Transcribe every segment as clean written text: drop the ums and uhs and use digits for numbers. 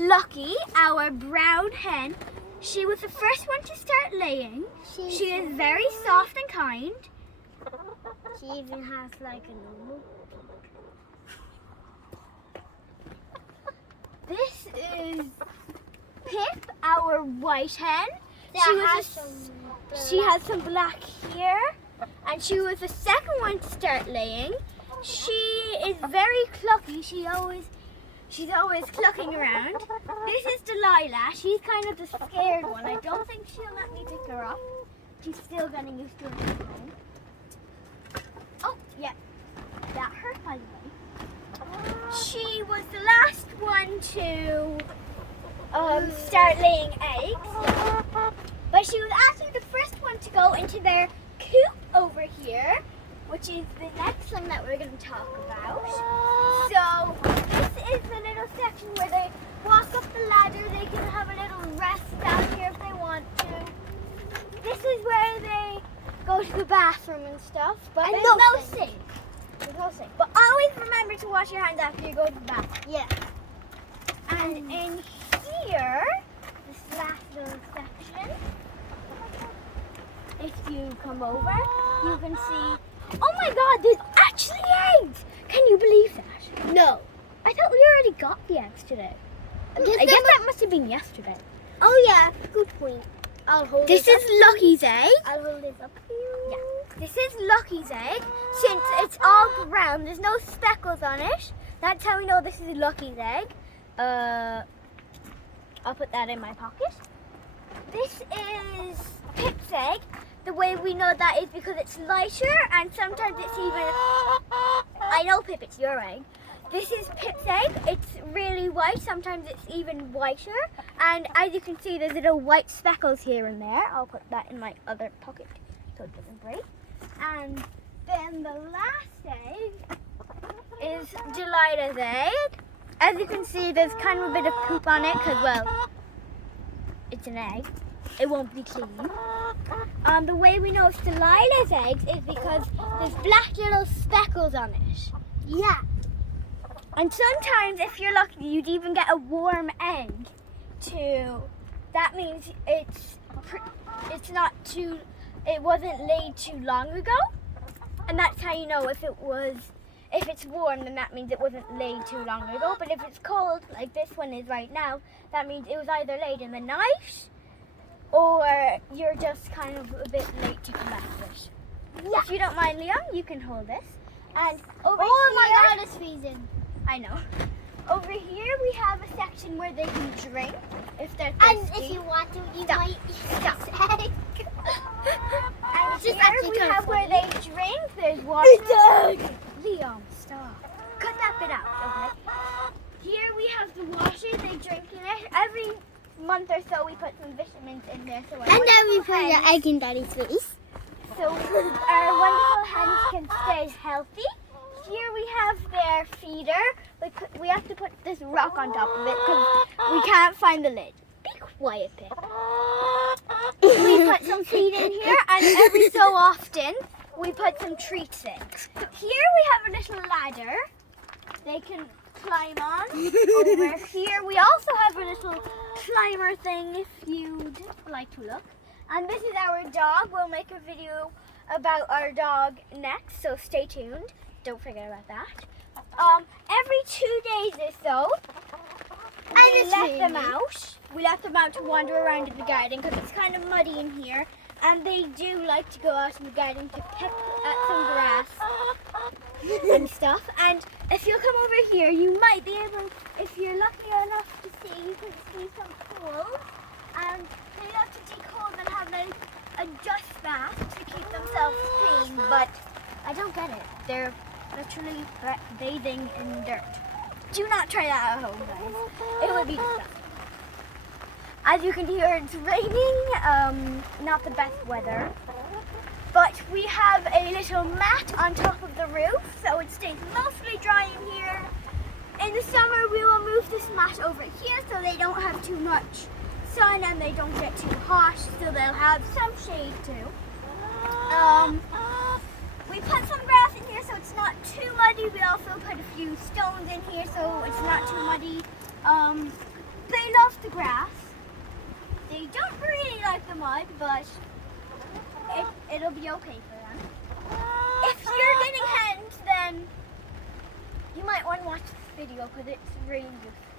Lucky, our brown hen. She was the first one to start laying. She is very soft and kind. She even has like a normal. This is Pip, our white hen. She has some black here, and she was the second one to start laying. She is very clucky. She's always clucking around. This is Delilah. She's kind of the scared one. I don't think she'll let me pick her up. She's still getting used to it at home. Oh, yeah. That hurt, by the way. She was the last one to start laying eggs. But she was actually the first one to go into their coop over here, which is the next thing that we're going to talk about. So this is the little section where they walk up the ladder. They can have a little rest down here if they want to. This is where they go to the bathroom and stuff, but there's no sink. There's no sink. But always remember to wash your hands after you go to the bathroom. Yeah. And in here, this last little section, if you come over, you can see, oh my god, there's actually eggs! Can you believe that? No. I thought we already got the eggs today. I guess that must have been yesterday. Oh yeah, good point. I'll hold This it up. is Lucky's egg. I'll hold this up for you. Yeah. This is Lucky's egg. Since it's all brown, there's no speckles on it. That's how we know this is Lucky's egg. I'll put that in my pocket. This is Pip's egg. The way we know that is because it's lighter, and sometimes it's even, I know Pip, it's your egg. This is Pip's egg. It's really white. Sometimes it's even whiter. And as you can see, there's little white speckles here and there. I'll put that in my other pocket so it doesn't break. And then the last egg is Delilah's egg. As you can see, there's kind of a bit of poop on it because, well, it's an egg. It won't be clean. The way we know it's Delilah's eggs is because there's black little speckles on it. Yeah. And sometimes, if you're lucky, you'd even get a warm egg too. That means it wasn't laid too long ago. And that's how you know if it's warm, then that means it wasn't laid too long ago. But if it's cold, like this one is right now, that means it was either laid in the night or you're just kind of a bit late to come after it. Yeah. If you don't mind, Leon, you can hold this. And over Oh here, my god, it's freezing. I know. Over here we have a section where they can drink if they're And thirsty. if you want to, you Stop. might eat Stop. this egg. And It's just here actually we kind of have where funny. they drink. There's water. Leon, stop. Cut that bit out, okay? Here we have the water. They drink in it. Every month or so we put some vitamins in there. So And then we put the egg in Daddy's face. So our wonderful hens can stay healthy. Here we have their feeder. We have to put this rock on top of it because we can't find the lid. Be quiet, Pip. We put some feed in here, and every so often we put some treats in. Here we have a little ladder they can climb on. Over here we also have a little climber thing if you'd like to look. And this is our dog. We'll make a video about our dog next, so stay tuned. Don't forget about that. Every 2 days or so, we let them out. We let them out to wander around in the garden because it's kind of muddy in here. And they do like to go out in the garden to pick at some grass and stuff. And if you come over here, you might be able, if you're lucky enough to see, you can see some pools. And they love to dig holes and have a dust bath to keep themselves clean. But I don't get it. They're literally bathing in dirt. Do not try that at home, guys. It would be disgusting. As you can hear, it's raining, not the best weather. But we have a little mat on top of the roof, so it stays mostly dry in here. In the summer, we will move this mat over here so they don't have too much sun and they don't get too hot, so they'll have some shade too. We put some grass in here so it's not too muddy. We also put a few stones in here so it's not too muddy. they love the grass. They don't really like the mud, but it'll be okay for them. If you're getting hens, then you might want to watch this video because it's really useful.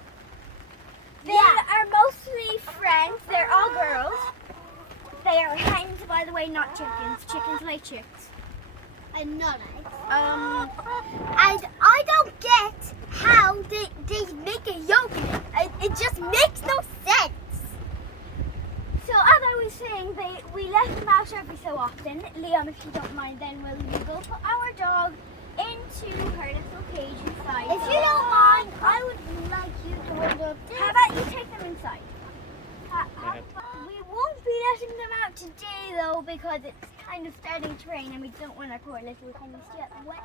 They are mostly friends. They're all girls. They are hens, by the way, not chickens. Chickens lay chicks. And not eggs. And I don't get how they make a yolk in it. It just makes no sense. So as I was saying, we let them out every so often. Leon, if you don't mind, then we'll go put our dog into her little cage inside. If you don't mind, I would like you to order this. How about you take them inside? We won't be letting them out today though because it's kind of starting to rain and we don't want our poor little hens to get wet.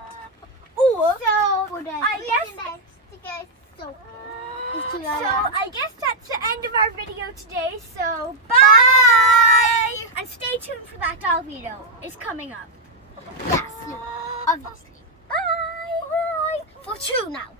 I guess that's the end of our video today. So bye! And stay tuned for that dog video. It's coming up. Yes, obviously. Bye! For true now.